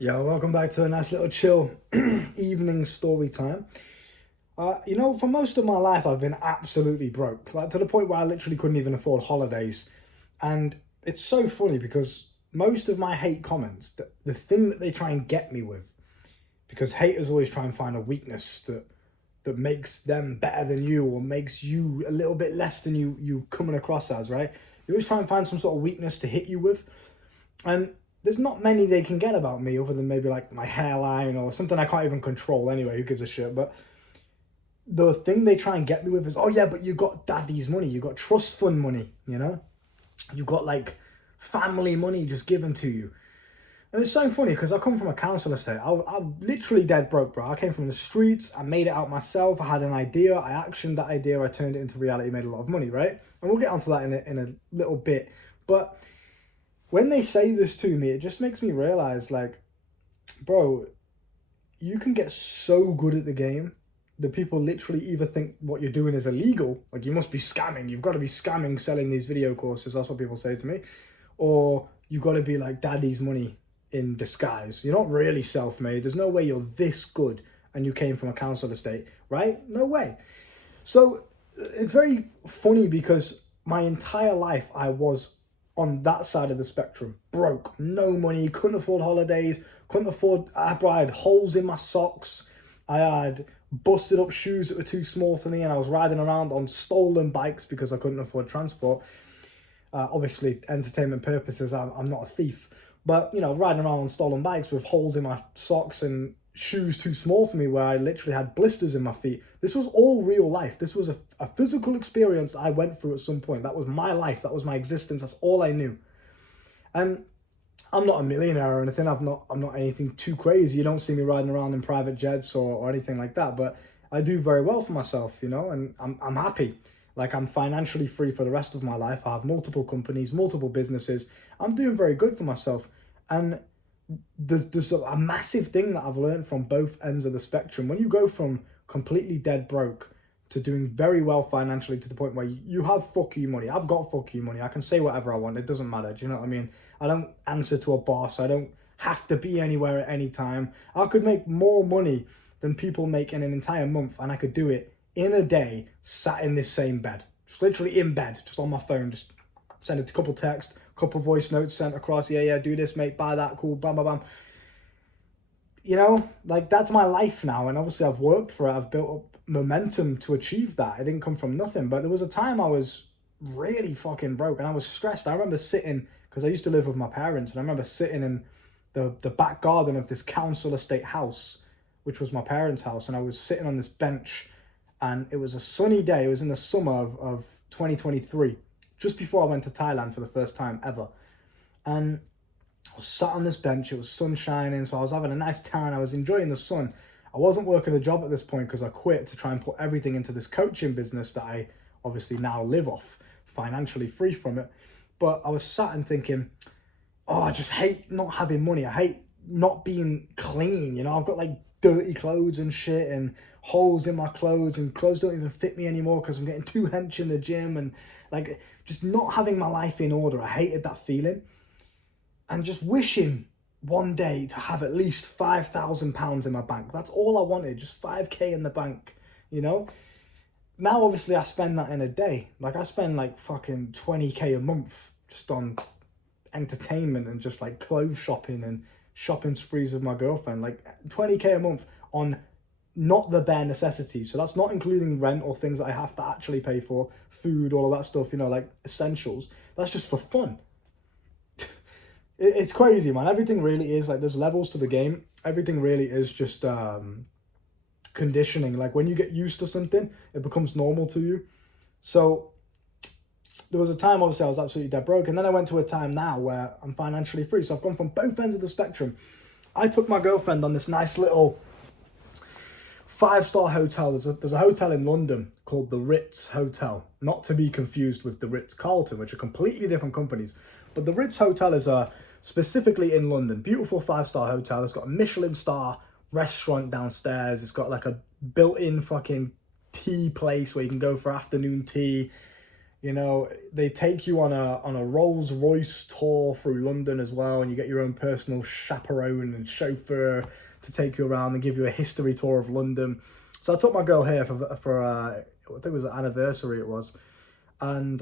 Yeah, welcome back to a nice little chill evening story time. For most of my life, I've been absolutely broke, like to the point where I literally couldn't even afford holidays. And it's so funny because most of my hate comments, the thing that they try and get me with, because haters always try and find a weakness that makes them better than you or makes you a little bit less than you coming across as, right? They always try and find some sort of weakness to hit you with. And there's not many they can get about me other than maybe like my hairline or something I can't even control anyway, who gives a shit. But the thing they try and get me with is, oh yeah, but you got daddy's money, you got trust fund money, you got like family money just given to you. And it's so funny because I come from a council estate. I'm literally dead broke, bro. I came from the streets. I made it out myself. I had an idea. I actioned that idea. I turned it into reality, made a lot of money, right? And we'll get onto that in a little bit. But when they say this to me, it just makes me realize, like, bro, you can get so good at the game that people literally either think what you're doing is illegal, like you must be scamming, you've got to be scamming selling these video courses, that's what people say to me, or you've got to be like daddy's money in disguise. You're not really self-made. There's no way you're this good and you came from a council estate, right? No way. So it's very funny because my entire life I was on that side of the spectrum, broke, no money, couldn't afford holidays, couldn't afford, I had holes in my socks, I had busted up shoes that were too small for me, and I was riding around on stolen bikes because I couldn't afford transport. Obviously, entertainment purposes, I'm not a thief, but riding around on stolen bikes with holes in my socks and shoes too small for me where I literally had blisters in my feet. This was all real life. This was a physical experience that I went through at some point. That was my life. That was my existence. That's all I knew. And I'm not a millionaire or anything. I'm not anything too crazy. You don't see me riding around in private jets or anything like that. But I do very well for myself, and I'm happy. Like, I'm financially free for the rest of my life. I have multiple companies, multiple businesses. I'm doing very good for myself. And there's a massive thing that I've learned from both ends of the spectrum. When you go from completely dead broke to doing very well financially to the point where you have fuck you money. I've got fuck you money. I can say whatever I want. It doesn't matter. Do you know what I mean? I don't answer to a boss. I don't have to be anywhere at any time. I could make more money than people make in an entire month, and I could do it in a day, sat in this same bed. Just literally in bed, just on my phone, just send a couple texts, couple voice notes sent across. Yeah, do this, mate, buy that, cool, bam, bam, bam. Like, that's my life now. And obviously I've worked for it. I've built up momentum to achieve that. It didn't come from nothing. But there was a time I was really fucking broke and I was stressed. I remember sitting, because I used to live with my parents, and I remember sitting in the back garden of this council estate house, which was my parents' house. And I was sitting on this bench, and it was a sunny day. It was in the summer of 2023, just before I went to Thailand for the first time ever. And I was sat on this bench, it was sun shining, so I was having a nice tan, I was enjoying the sun. I wasn't working a job at this point because I quit to try and put everything into this coaching business that I obviously now live off, financially free from it. But I was sat and thinking, oh, I just hate not having money. I hate not being clean. I've got like dirty clothes and shit and holes in my clothes, and clothes don't even fit me anymore because I'm getting too hench in the gym, and like just not having my life in order. I hated that feeling. And just wishing one day to have at least £5,000 in my bank. That's all I wanted, just 5k in the bank. Now, obviously, I spend that in a day. Like, I spend like fucking 20k a month just on entertainment and just like clothes shopping and shopping sprees with my girlfriend. Like, 20k a month on not the bare necessities. So that's not including rent or things that I have to actually pay for, food, all of that stuff, like essentials. That's just for fun. It's crazy, man. Everything really is like, there's levels to the game. Everything really is just conditioning. Like, when you get used to something, it becomes normal to you. So there was a time, obviously, I was absolutely dead broke, and then I went to a time now where I'm financially free. So I've gone from both ends of the spectrum. I took my girlfriend on this nice little 5-star hotel. There's a hotel in London called the Ritz Hotel, not to be confused with the Ritz-Carlton, which are completely different companies. But the Ritz Hotel is specifically in London. Beautiful 5-star hotel. It's got a Michelin star restaurant downstairs. It's got like a built-in fucking tea place where you can go for afternoon tea. You know, they take you on a Rolls Royce tour through London as well, and you get your own personal chaperone and chauffeur to take you around and give you a history tour of London. So I took my girl here for I think it was an anniversary it was, and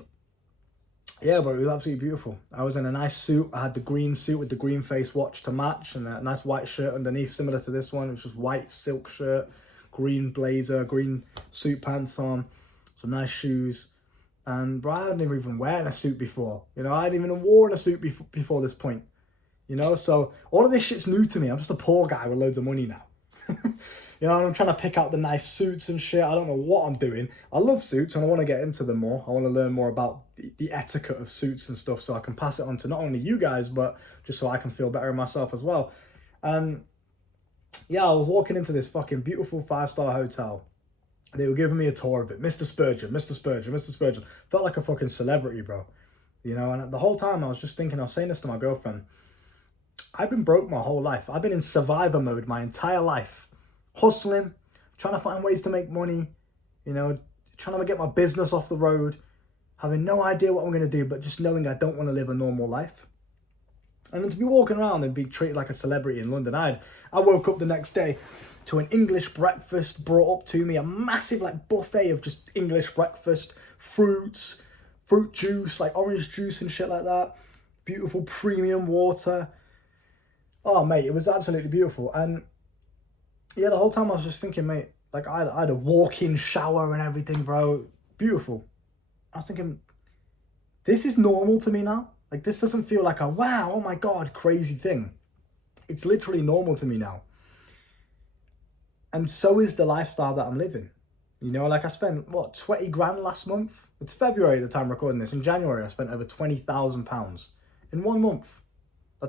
yeah, but it was absolutely beautiful. I was in a nice suit. I had the green suit with the green face watch to match, and a nice white shirt underneath, similar to this one. It was just white silk shirt, green blazer, green suit pants on, some nice shoes. And bro, I hadn't even worn a suit before. You know, I hadn't even worn a suit before this point. You know, so all of this shit's new to me. I'm just a poor guy with loads of money now. You know, I'm trying to pick out the nice suits and shit. I don't know what I'm doing. I love suits and I want to get into them more. I want to learn more about the etiquette of suits and stuff so I can pass it on to not only you guys, but just so I can feel better in myself as well. And yeah, I was walking into this fucking beautiful 5-star hotel. They were giving me a tour of it. Mr. Spurgeon, Mr. Spurgeon, Mr. Spurgeon. Felt like a fucking celebrity, bro. You know, and the whole time I was just thinking, I was saying this to my girlfriend, I've been broke my whole life. I've been in survivor mode my entire life. Hustling, trying to find ways to make money, you know, trying to get my business off the road, having no idea what I'm going to do, but just knowing I don't want to live a normal life. And then to be walking around and be treated like a celebrity in London. I woke up the next day to an English breakfast brought up to me, a massive like buffet of just English breakfast, fruits, fruit juice, like orange juice and shit like that. Beautiful premium water. Oh, mate, it was absolutely beautiful. And yeah, the whole time I was just thinking, mate, like I had a walk-in shower and everything, bro. Beautiful. I was thinking, this is normal to me now. Like, this doesn't feel like a wow, oh my God, crazy thing. It's literally normal to me now. And so is the lifestyle that I'm living. You know, like I spent, 20 grand last month? It's February at the time I'm recording this. In January, I spent over £20,000 in 1 month.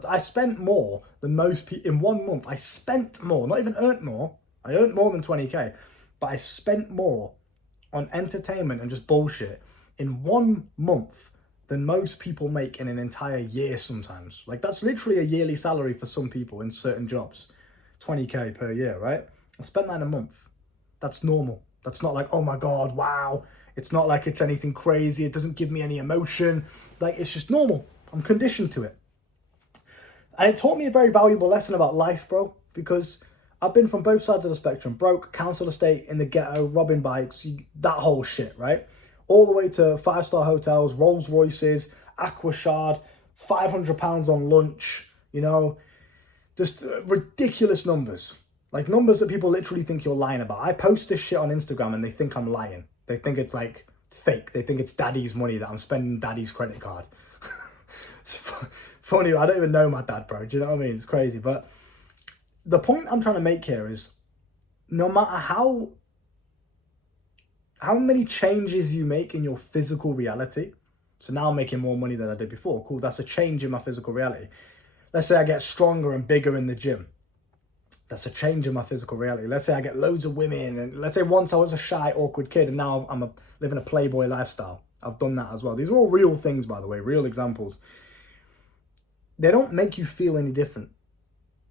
I spent more than most people in 1 month. I spent more, not even earned more. I earned more than 20k, but I spent more on entertainment and just bullshit in 1 month than most people make in an entire year sometimes. Like, that's literally a yearly salary for some people in certain jobs. 20k per year, right? I spent that in a month. That's normal. That's not like, oh my God, wow. It's not like it's anything crazy. It doesn't give me any emotion. Like, it's just normal. I'm conditioned to it. And it taught me a very valuable lesson about life, bro, because I've been from both sides of the spectrum. Broke, council estate, in the ghetto, robbing bikes, that whole shit, right? All the way to 5-star hotels, Rolls Royces, Aquashard, £500 on lunch, you know, just ridiculous numbers. Like numbers that people literally think you're lying about. I post this shit on Instagram and they think I'm lying. They think it's like fake. They think it's daddy's money that I'm spending daddy's credit card. It's funny, I don't even know my dad, bro. Do you know what I mean? It's crazy. But the point I'm trying to make here is no matter how many changes you make in your physical reality, so now I'm making more money than I did before. Cool, that's a change in my physical reality. Let's say I get stronger and bigger in the gym. That's a change in my physical reality. Let's say I get loads of women, and let's say once I was a shy, awkward kid and now I'm living a playboy lifestyle. I've done that as well. These are all real things, by the way, real examples. They don't make you feel any different.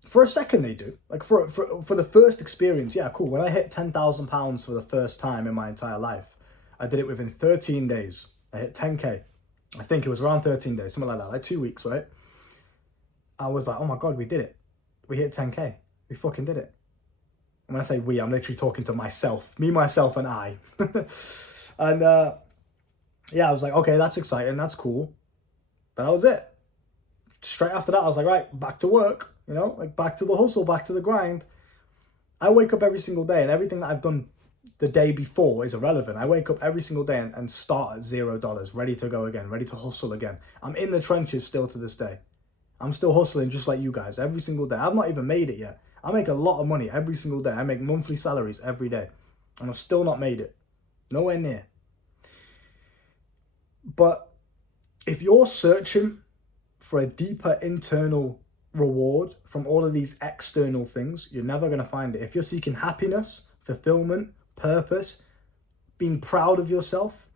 For a second they do. Like for the first experience, yeah, cool. When I hit £10,000 for the first time in my entire life, I did it within 13 days. I hit 10k. I think it was around 13 days, something like that, like 2 weeks, right? I was like, oh my God, we did it. We hit 10k. We fucking did it. And when I say we, I'm literally talking to myself. Me, myself, and I. And yeah, I was like, okay, that's exciting. That's cool. But that was it. Straight after that, I was like, right, back to work. You know, like back to the hustle, back to the grind. I wake up every single day and everything that I've done the day before is irrelevant. I wake up every single day and start at $0, ready to go again, ready to hustle again. I'm in the trenches still to this day. I'm still hustling just like you guys every single day. I've not even made it yet. I make a lot of money every single day. I make monthly salaries every day. And I've still not made it. Nowhere near. But if you're searching for a deeper internal reward from all of these external things, you're never going to find it. If you're seeking happiness, fulfillment, purpose, being proud of yourself,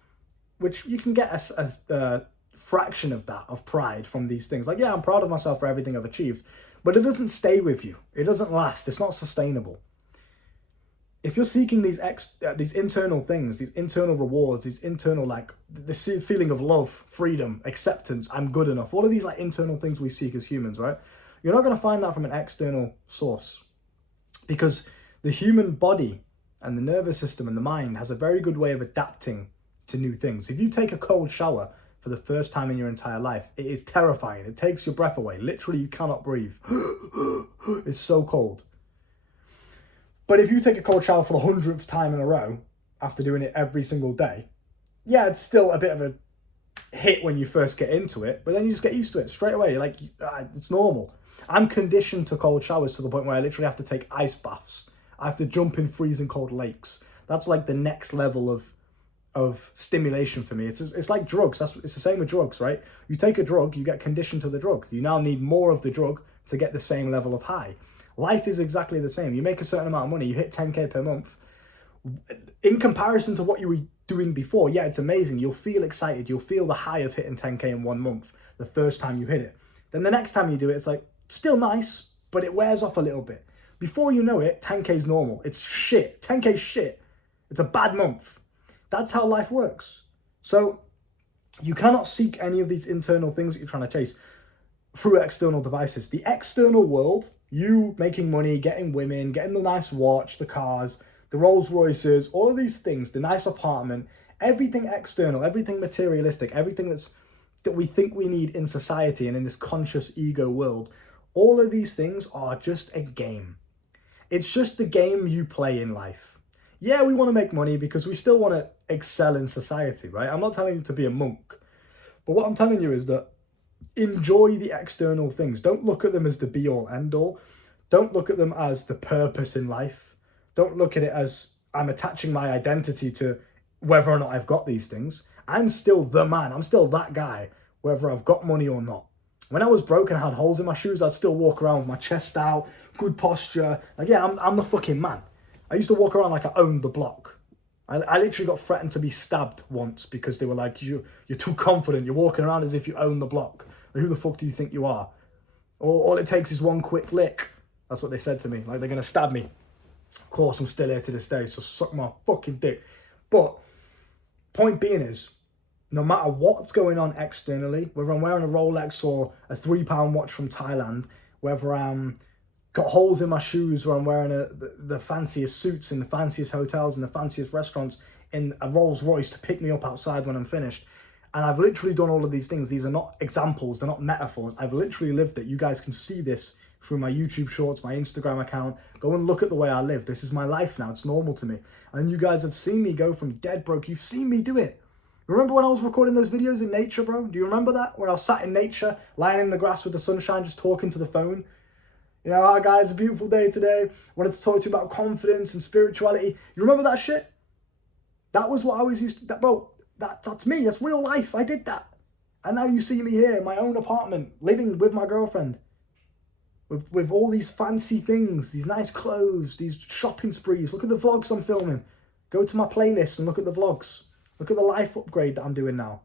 which you can get a fraction of that, of pride from these things. Like, yeah, I'm proud of myself for everything I've achieved, but it doesn't stay with you. It doesn't last. It's not sustainable. if you're seeking these internal things, these internal rewards, these internal, like, the feeling of love, freedom, acceptance, I'm good enough, all of these like internal things we seek as humans, right? You're not going to find that from an external source, because the human body and the nervous system and the mind has a very good way of adapting to new things. If you take a cold shower for the first time in your entire life, it is terrifying. It takes your breath away. Literally, you cannot breathe. It's so cold. But if you take a cold shower for the 100th time in a row after doing it every single day, yeah, it's still a bit of a hit when you first get into it, but then you just get used to it straight away. Like, it's normal. I'm conditioned to cold showers to the point where I literally have to take ice baths. I have to jump in freezing cold lakes. That's like the next level of stimulation for me. It's like drugs. It's the same with drugs, right? You take a drug, you get conditioned to the drug. You now need more of the drug to get the same level of high. Life is exactly the same. You make a certain amount of money, you hit 10K per month. In comparison to what you were doing before, yeah, it's amazing. You'll feel excited. You'll feel the high of hitting 10K in 1 month the first time you hit it. Then the next time you do it, it's like, still nice, but it wears off a little bit. Before you know it, 10K is normal. It's shit. 10K is shit. It's a bad month. That's how life works. So you cannot seek any of these internal things that you're trying to chase through external devices. The external world, you making money, getting women, getting the nice watch, the cars, the Rolls Royces, all of these things, the nice apartment, everything external, everything materialistic, everything that we think we need in society and in this conscious ego world, all of these things are just a game. It's just the game you play in life. Yeah, we want to make money because we still want to excel in society, right? I'm not telling you to be a monk, but what I'm telling you is that enjoy the external things. Don't look at them as the be all end all. Don't look at them as the purpose in life. Don't look at it as I'm attaching my identity to whether or not I've got these things. I'm still the man. I'm still that guy, whether I've got money or not. When I was broke and I had holes in my shoes, I'd still walk around with my chest out, good posture. Like, yeah, I'm the fucking man. I used to walk around like I owned the block. I literally got threatened to be stabbed once because they were like, you're too confident. You're walking around as if you own the block. Like, who the fuck do you think you are? All it takes is one quick lick. That's what they said to me. Like, they're going to stab me. Of course, I'm still here to this day, so suck my fucking dick. But point being is, no matter what's going on externally, whether I'm wearing a Rolex or a £3 watch from Thailand, whether I'm got holes in my shoes or I'm wearing the fanciest suits in the fanciest hotels and the fanciest restaurants in a Rolls Royce to pick me up outside when I'm finished. And I've literally done all of these things. These are not examples. They're not metaphors. I've literally lived it. You guys can see this through my YouTube shorts, my Instagram account. Go and look at the way I live. This is my life now. It's normal to me. And you guys have seen me go from dead broke. You've seen me do it. Remember when I was recording those videos in nature, bro? Do you remember that? Where I was sat in nature, lying in the grass with the sunshine, just talking to the phone? You know, hi guys, a beautiful day today. Wanted to talk to you about confidence and spirituality. You remember that shit? That was what I was used to. Bro, that's me. That's real life. I did that. And now you see me here in my own apartment, living with my girlfriend. With all these fancy things, these nice clothes, these shopping sprees. Look at the vlogs I'm filming. Go to my playlist and look at the vlogs. Look at the life upgrade that I'm doing now.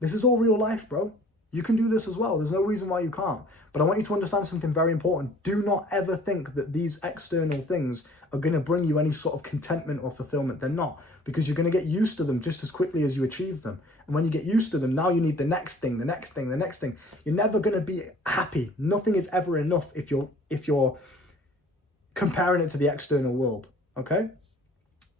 This is all real life, bro. You can do this as well. There's no reason why you can't. But I want you to understand something very important. Do not ever think that these external things are going to bring you any sort of contentment or fulfillment. They're not. Because you're going to get used to them just as quickly as you achieve them. And when you get used to them, now you need the next thing, the next thing, the next thing. You're never going to be happy. Nothing is ever enough if you're comparing it to the external world. Okay?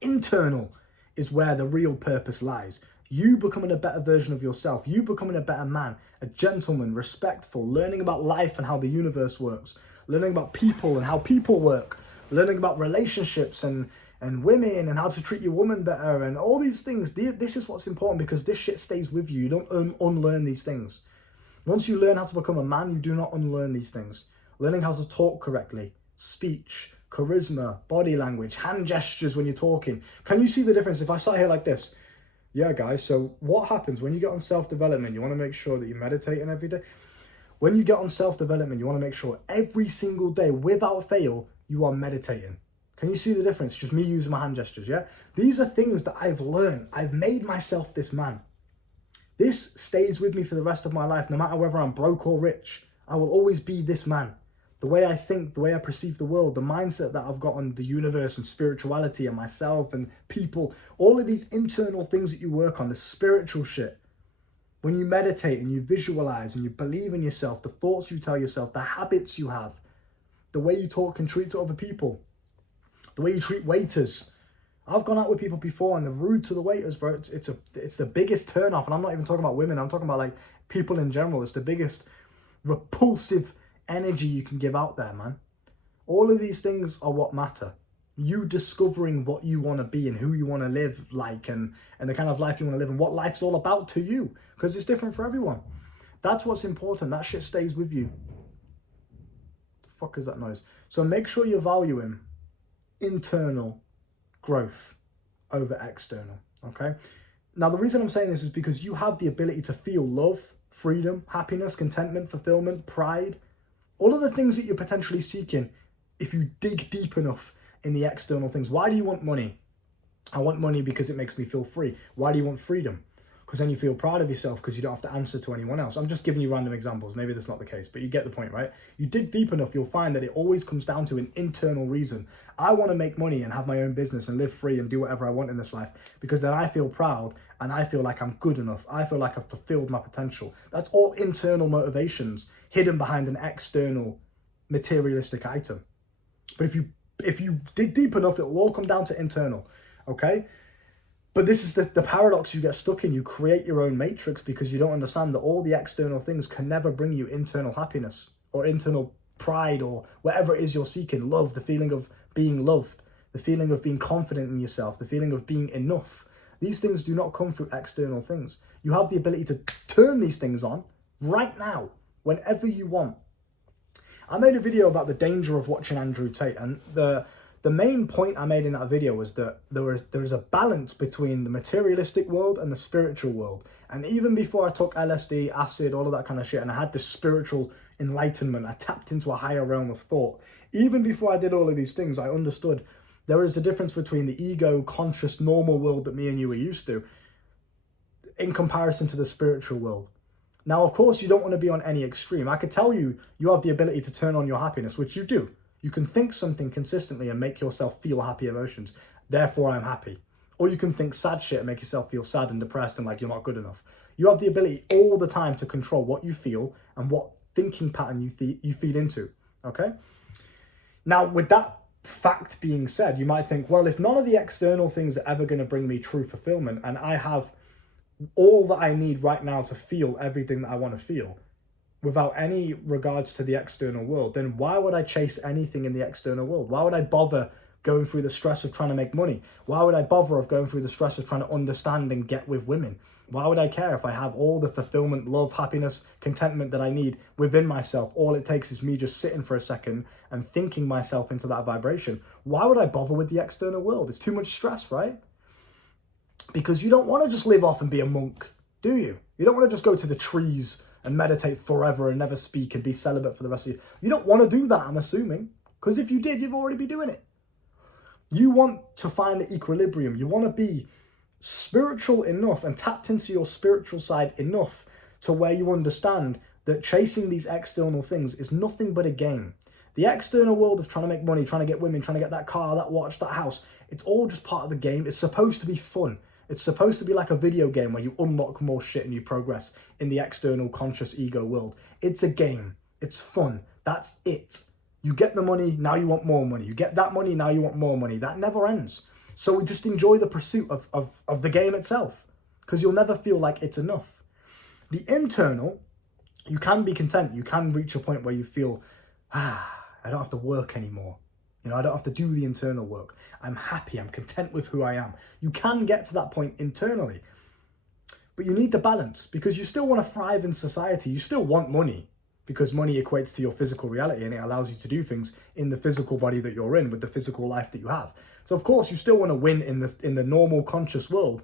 Internal is where the real purpose lies. You becoming a better version of yourself. You becoming a better man, a gentleman, respectful, learning about life and how the universe works, learning about people and how people work, learning about relationships and women and how to treat your woman better and all these things. This is what's important because this shit stays with you. You don't unlearn these things. Once you learn how to become a man, you do not unlearn these things. Learning how to talk correctly, speech, charisma, body language, hand gestures when you're talking. Can you see the difference? If I sat here like this, yeah, guys, so what happens when you get on self-development? You want to make sure that you're meditating every day. When you get on self-development, you want to make sure every single day, without fail, you are meditating. Can you see the difference? Just me using my hand gestures, yeah? These are things that I've learned. I've made myself this man. This stays with me for the rest of my life. No matter whether I'm broke or rich, I will always be this man. the way I think, the way I perceive the world, the mindset that I've got on the universe and spirituality and myself and people, all of these internal things that you work on, the spiritual shit. When you meditate and you visualize and you believe in yourself, the thoughts you tell yourself, the habits you have, the way you talk and treat to other people, the way you treat waiters. I've gone out with people before and they're rude to the waiters, bro. It's the biggest turn off. And I'm not even talking about women. I'm talking about like people in general. It's the biggest repulsive energy you can give out there, man. All of these things are what matter. You discovering what you want to be and who you want to live like and the kind of life you want to live and what life's all about to you. Because it's different for everyone. That's what's important. That shit stays with you. The fuck is that noise? So make sure you're valuing internal growth over external, okay? Now, the reason I'm saying this is because you have the ability to feel love, freedom, happiness, contentment, fulfillment, pride, all of the things that you're potentially seeking if you dig deep enough in the external things. Why do you want money? I want money because it makes me feel free. Why do you want freedom? Because then you feel proud of yourself because you don't have to answer to anyone else. I'm just giving you random examples. Maybe that's not the case, but you get the point, right? You dig deep enough, you'll find that it always comes down to an internal reason. I want to make money and have my own business and live free and do whatever I want in this life because then I feel proud and I feel like I'm good enough. I feel like I've fulfilled my potential. That's all internal motivations hidden behind an external materialistic item. But if you dig deep enough, it'll all come down to internal, okay? But this is the paradox you get stuck in. You create your own matrix because you don't understand that all the external things can never bring you internal happiness or internal pride or whatever it is you're seeking. Love, the feeling of being loved, the feeling of being confident in yourself, the feeling of being enough. These things do not come through external things. You have the ability to turn these things on right now, whenever you want. I made a video about the danger of watching Andrew Tate, and the main point I made in that video was that there is a balance between the materialistic world and the spiritual world. And even before I took LSD, acid, all of that kind of shit, and I had this spiritual enlightenment, I tapped into a higher realm of thought. Even before I did all of these things, I understood there is a difference between the ego, conscious, normal world that me and you are used to in comparison to the spiritual world. Now, of course, you don't want to be on any extreme. I could tell you, you have the ability to turn on your happiness, which you do. You can think something consistently and make yourself feel happy emotions. Therefore, I'm happy. Or you can think sad shit and make yourself feel sad and depressed and like you're not good enough. You have the ability all the time to control what you feel and what thinking pattern you feed into, okay? Now, with that fact being said, you might think, well, if none of the external things are ever going to bring me true fulfillment and I have all that I need right now to feel everything that I want to feel without any regards to the external world, then why would I chase anything in the external world? Why would I bother going through the stress of trying to make money? Why would I bother of going through the stress of trying to understand and get with women? Why would I care if I have all the fulfillment, love, happiness, contentment that I need within myself? All it takes is me just sitting for a second and thinking myself into that vibration. Why would I bother with the external world? It's too much stress, right? Because you don't want to just live off and be a monk, do you? You don't want to just go to the trees and meditate forever and never speak and be celibate for the rest of you. You don't want to do that, I'm assuming. Because if you did, you'd already be doing it. You want to find the equilibrium. You want to be spiritual enough and tapped into your spiritual side enough to where you understand that chasing these external things is nothing but a game. The external world of trying to make money, trying to get women, trying to get that car, that watch, that house, it's all just part of the game. It's supposed to be fun. It's supposed to be like a video game where you unlock more shit and you progress in the external conscious ego world. It's a game. It's fun. That's it. You get the money, now you want more money. You get that money, now you want more money. That never ends. So we just enjoy the pursuit of the game itself because you'll never feel like it's enough. The internal, you can be content. You can reach a point where you feel, I don't have to work anymore. You know, I don't have to do the internal work. I'm happy. I'm content with who I am. You can get to that point internally, but you need the balance because you still want to thrive in society. You still want money because money equates to your physical reality and it allows you to do things in the physical body that you're in with the physical life that you have. So of course you still want to win in the normal conscious world,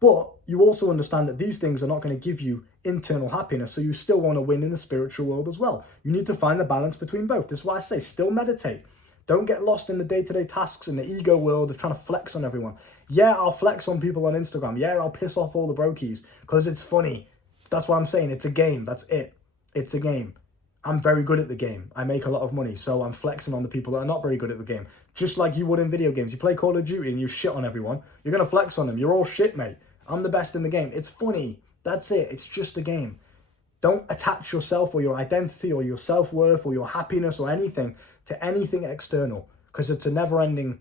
but you also understand that these things are not going to give you internal happiness. So you still want to win in the spiritual world as well. You need to find the balance between both. This is why I say still meditate. Don't get lost in the day-to-day tasks in the ego world of trying to flex on everyone. Yeah, I'll flex on people on Instagram. Yeah, I'll piss off all the brokies because it's funny. That's what I'm saying. It's a game. That's it. It's a game. I'm very good at the game. I make a lot of money, so I'm flexing on the people that are not very good at the game. Just like you would in video games. You play Call of Duty and you shit on everyone, you're going to flex on them. You're all shit, mate. I'm the best in the game. It's funny. That's it. It's just a game. Don't attach yourself or your identity or your self-worth or your happiness or anything to anything external, because it's a never-ending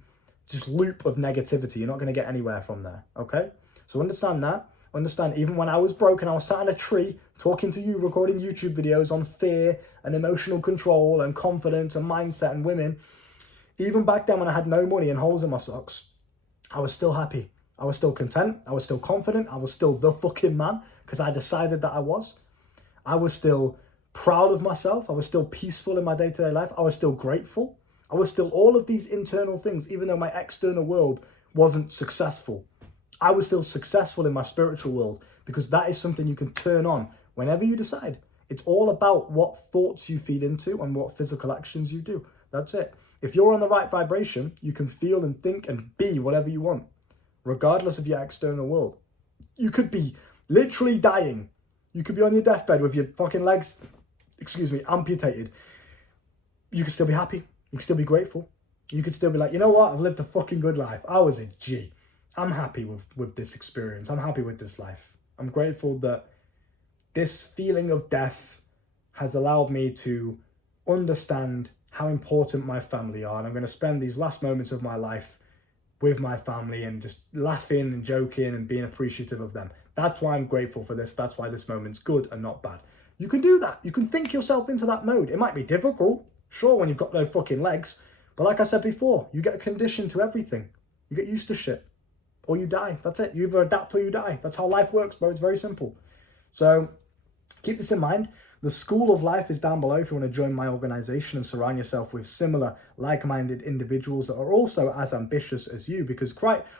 just loop of negativity. You're not going to get anywhere from there, okay? So understand that. Understand, even when I was broke and I was sat in a tree talking to you, recording YouTube videos on fear and emotional control and confidence and mindset and women, even back then when I had no money and holes in my socks, I was still happy. I was still content. I was still confident. I was still the fucking man, because I decided that I was. I was still proud of myself. I was still peaceful in my day-to-day life. I was still grateful. I was still all of these internal things, even though my external world wasn't successful. I was still successful in my spiritual world, because that is something you can turn on whenever you decide. It's all about what thoughts you feed into and what physical actions you do. That's it. If you're on the right vibration, you can feel and think and be whatever you want, regardless of your external world. You could be literally dying. You could be on your deathbed with your fucking legs, amputated. You could still be happy. You could still be grateful. You could still be like, you know what? I've lived a fucking good life. I was a G. I'm happy with this experience. I'm happy with this life. I'm grateful that this feeling of death has allowed me to understand how important my family are. And I'm going to spend these last moments of my life with my family and just laughing and joking and being appreciative of them. That's why I'm grateful for this. That's why this moment's good and not bad. You can do that. You can think yourself into that mode. It might be difficult, sure, when you've got no fucking legs. But like I said before, you get conditioned to everything. You get used to shit. Or you die. That's it. You either adapt or you die. That's how life works, bro. It's very simple. So keep this in mind. The School of Life is down below if you want to join my organization and surround yourself with similar like-minded individuals that are also as ambitious as you. Because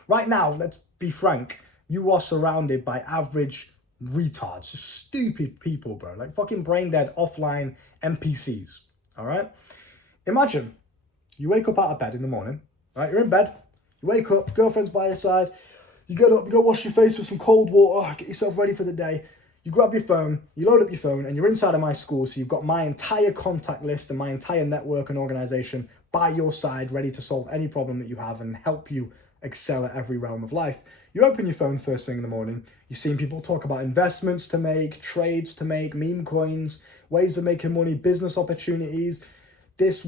right now, let's be frank, you are surrounded by average retards, just stupid people, bro. Like fucking brain dead, offline NPCs. All right? Imagine you wake up out of bed in the morning, right? You're in bed. You wake up, girlfriend's by your side, you get up, you go wash your face with some cold water, get yourself ready for the day. You grab your phone, you load up your phone, and you're inside of my school, so you've got my entire contact list and my entire network and organization by your side, ready to solve any problem that you have and help you excel at every realm of life. You open your phone first thing in the morning, you're seeing people talk about investments to make, trades to make, meme coins, ways of making money, business opportunities, this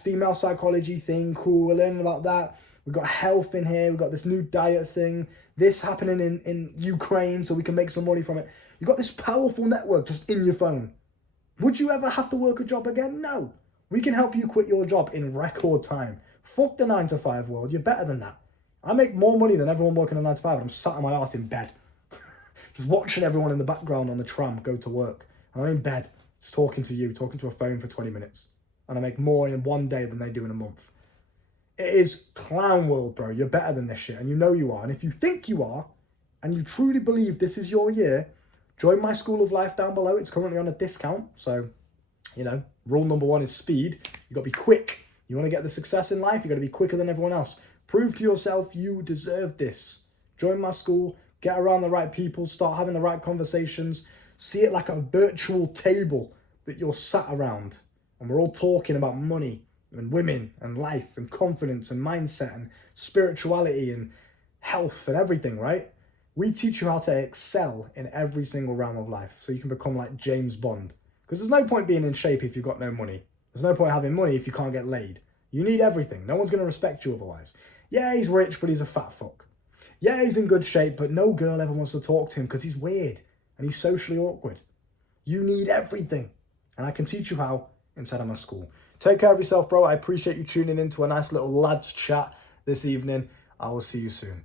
female psychology thing, cool, we're learning about that. We've got health in here, we've got this new diet thing, this happening in Ukraine so we can make some money from it. You've got this powerful network just in your phone. Would you ever have to work a job again? No. We can help you quit your job in record time. Fuck the 9-to-5 world, you're better than that. I make more money than everyone working a 9-to-5 and I'm sat on my ass in bed. Just watching everyone in the background on the tram go to work. And I'm in bed. Just talking to you, talking to a phone for 20 minutes. And I make more in one day than they do in a month. It is clown world, bro. You're better than this shit, and you know you are. And if you think you are, and you truly believe this is your year, join my School of Life down below. It's currently on a discount. So, rule number one is speed. You got to be quick. You want to get the success in life, you got to be quicker than everyone else. Prove to yourself you deserve this. Join my school, get around the right people, start having the right conversations. See it like a virtual table that you're sat around and we're all talking about money and women and life and confidence and mindset and spirituality and health and everything, right? We teach you how to excel in every single realm of life so you can become like James Bond. Because there's no point being in shape if you've got no money. There's no point having money if you can't get laid. You need everything. No one's going to respect you otherwise. Yeah, he's rich, but he's a fat fuck. Yeah, he's in good shape, but no girl ever wants to talk to him because he's weird and he's socially awkward. You need everything. And I can teach you how inside of my school. Take care of yourself, bro. I appreciate you tuning in to a nice little lads chat this evening. I will see you soon.